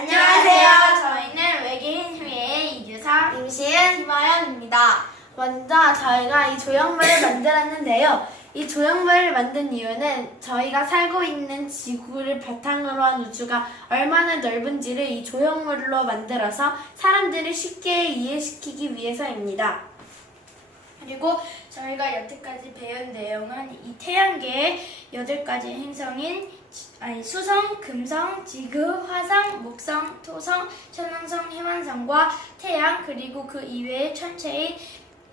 안녕하세요. 저희는 외계인 회의 이주상, 임시은 김아연입니다. 먼저 저희가 이 조형물을 만들었는데요. 이 조형물을 만든 이유는 저희가 살고 있는 지구를 바탕으로 한 우주가 얼마나 넓은지를 이 조형물로 만들어서 사람들이 쉽게 이해시키기 위해서입니다. 그리고 저희가 여태까지 배운 내용은 이 태양계의 여덟 가지 행성인 지- 아니, 수성, 금성, 지구, 화성, 목성, 토성, 천왕성, 해왕성과 태양 그리고 그 이외의 천체인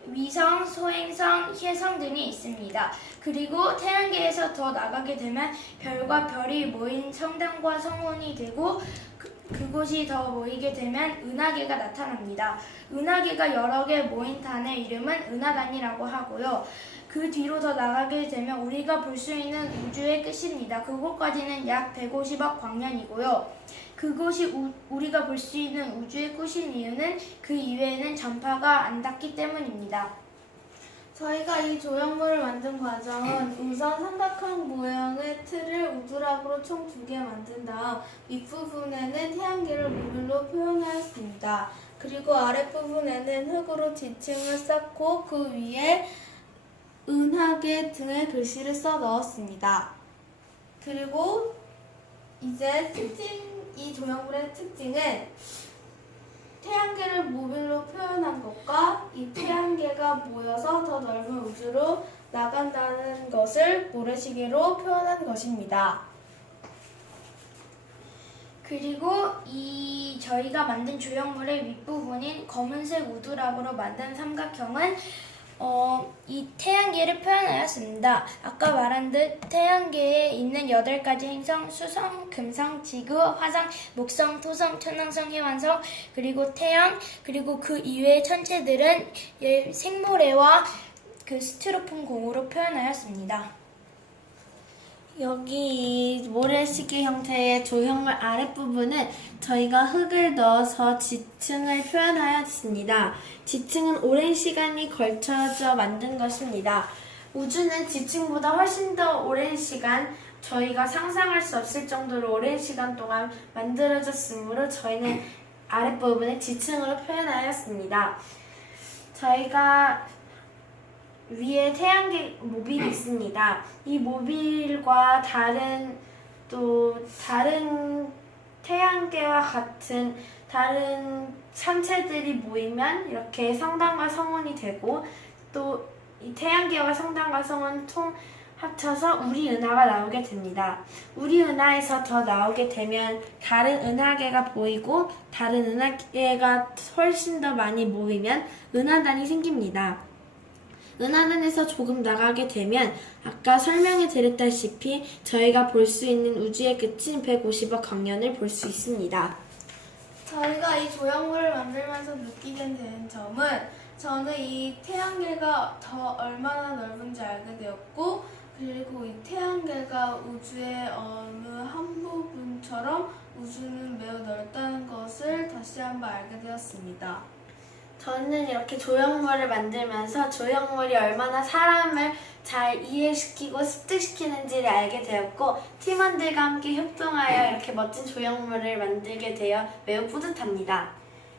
위성, 소행성, 혜성 등이 있습니다. 그리고 태양계에서 더 나가게 되면 별과 별이 모인 성당과 성운이 되고 그, 그곳이 더 모이게 되면 은하계가 나타납니다. 은하계가 여러 개 모인 단의 이름은 은하단이라고 하고요. 그 뒤로 더 나가게 되면 우리가 볼 수 있는 우주의 끝입니다. 그곳까지는 약 150억 광년이고요. 그곳이 우, 우리가 볼 수 있는 우주의 끝인 이유는 그 이외에는 전파가 안 닿기 때문입니다. 저희가 이 조형물을 만든 과정은 우선 삼각형 모양의 틀을 우주락으로 총 두 개 만든 다음 윗부분에는 태양계를 모듈로 표현하였습니다. 그리고 아랫부분에는 흙으로 지층을 쌓고 그 위에 은하계 등의 글씨를 써 넣었습니다. 그리고 이제 특징, 이 조형물의 특징은 태양계를 모빌로 표현한 것과 이 태양계가 모여서 더 넓은 우주로 나간다는 것을 모래시계로 표현한 것입니다. 그리고 이 저희가 만든 조형물의 윗부분인 검은색 우드락으로 만든 삼각형은 어, 이 태양계를 표현하였습니다. 아까 말한 듯 태양계에 있는 여덟 가지 행성 수성, 금성, 지구, 화성, 목성, 토성, 천왕성, 해왕성 그리고 태양 그리고 그 이외의 천체들은 예, 생모래와 그 스티로폼 공으로 표현하였습니다. 여기 이 모래시계 형태의 조형물 아랫부분은 저희가 흙을 넣어서 지층을 표현하였습니다. 지층은 오랜 시간이 걸쳐져 만든 것입니다. 우주는 지층보다 훨씬 더 오랜 시간, 저희가 상상할 수 없을 정도로 오랜 시간 동안 만들어졌으므로 저희는 아랫부분에 지층으로 표현하였습니다. 저희가 위에 태양계 모빌이 있습니다. 이 모빌과 다른 또 다른 태양계와 같은 다른 천체들이 모이면 이렇게 성단과 성운이 되고 또 이 태양계와 성단과 성운 총 합쳐서 우리 은하가 나오게 됩니다. 우리 은하에서 더 나오게 되면 다른 은하계가 보이고 다른 은하계가 훨씬 더 많이 모이면 은하단이 생깁니다. 은하단에서 조금 나가게 되면 아까 설명해 드렸다시피 저희가 볼 수 있는 우주의 끝인 150억 광년을 볼 수 있습니다. 저희가 이 조형물을 만들면서 느끼게 된 점은 저는 이 태양계가 더 얼마나 넓은지 알게 되었고 그리고 이 태양계가 우주의 어느 한 부분처럼 우주는 매우 넓다는 것을 다시 한번 알게 되었습니다. 저는 이렇게 조형물을 만들면서 조형물이 얼마나 사람을 잘 이해시키고 습득시키는지를 알게 되었고 팀원들과 함께 협동하여 이렇게 멋진 조형물을 만들게 되어 매우 뿌듯합니다.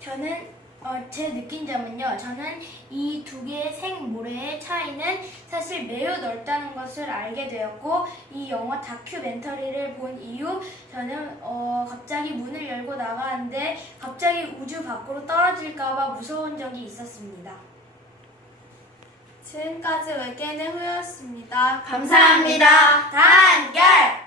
저는 어, 제 느낀 점은요. 저는 이 두 개의 생 모래의 차이는 사실 매우 넓다는 것을 알게 되었고 이 영화 다큐멘터리를 본 이후 저는 어, 갑자기 문을 열고 나가는데 갑자기 우주 밖으로 떨어질까봐 무서운 적이 있었습니다. 지금까지 외계인의 후였습니다. 감사합니다. 단결!